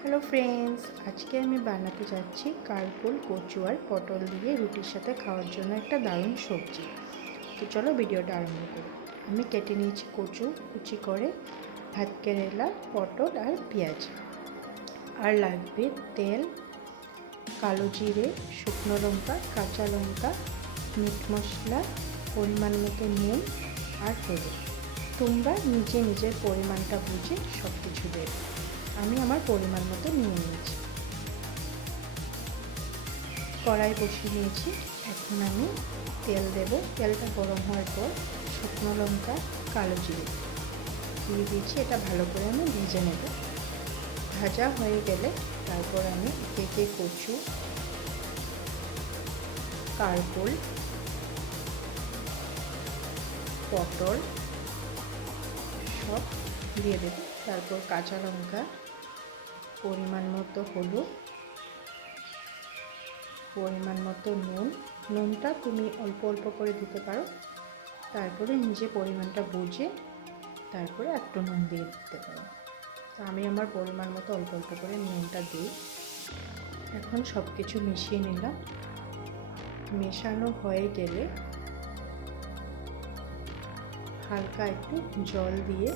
Hello friends আজকে আমি বানাতে যাচ্ছি কারকুল কচু আর পটল দিয়ে রুটির সাথে খাওয়ার জন্য একটা দারুণ সবজি। তো চলো ভিডিওটা আরম্ভ করি। আমি কেটে নিয়েছি কচু, কুচি করে ভাত কেরেলা, পটল আর পেঁয়াজ। আর লাগবে তেল, কালো জিরে, শুকনো লঙ্কা, কাঁচা লঙ্কা, মিট মশলা, পরিমাণ মতো নুন আর হলুদ। তোমরা নিজে নিজের পরিমাণটা বুঝে সব কিছু দেবে। আমি আমার পরিমাণ মতো নিয়ে নিয়েছি। কড়াই বসিয়ে নিয়েছি। এখন আমি তেল দেব। তেলটা গরম হওয়ার পর শুকনো লঙ্কা, কালো জিরে দিয়ে দিয়েছি। এটা ভালো করে আমি ভেজে নেব। ভাজা হয়ে গেলে তারপর আমি কেকে কচু, কারকোল, পটল সব দিয়ে দেবো। তারপর কাঁচা লঙ্কা, পরিমাণ মতো হলুদ, পরিমাণ মতো নুন। নুনটা তুমি অল্প অল্প করে দিতে পারো। তারপরে নিজে পরিমাণটা বুঝে তারপরে একটু নুন দিয়ে দিতে পারো। তো আমি আমার পরিমাণ মতো অল্প অল্প করে নুনটা দিই। এখন সব কিছু মিশিয়ে নিলাম। মেশানো হয়ে গেলে হালকা একটু জল দিয়ে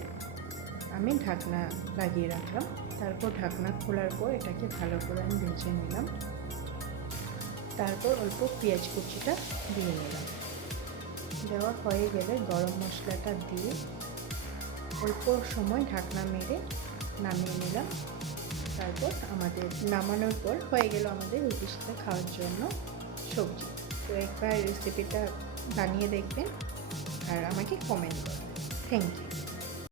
আমি ঢাকনা লাগিয়ে রাখলাম। তারপর ঢাকনা খোলার পর এটাকে ভালো করে আমি ভেজে নিলাম। তারপর অল্প পেঁয়াজ কুচিটা দিয়ে নিলাম দেওয়া হয়ে গেলে গরম মশলাটা দিয়ে অল্প সময় ঢাকনা মেরে নামিয়ে নিলাম। তারপর আমাদের নামানোর পর হয়ে গেল আমাদের রুটির সাথে খাওয়ার জন্য সবজি। তো একবার রেসিপিটা বানিয়ে দেখবেন আর আমাকে কমেন্ট করবেন। Thank you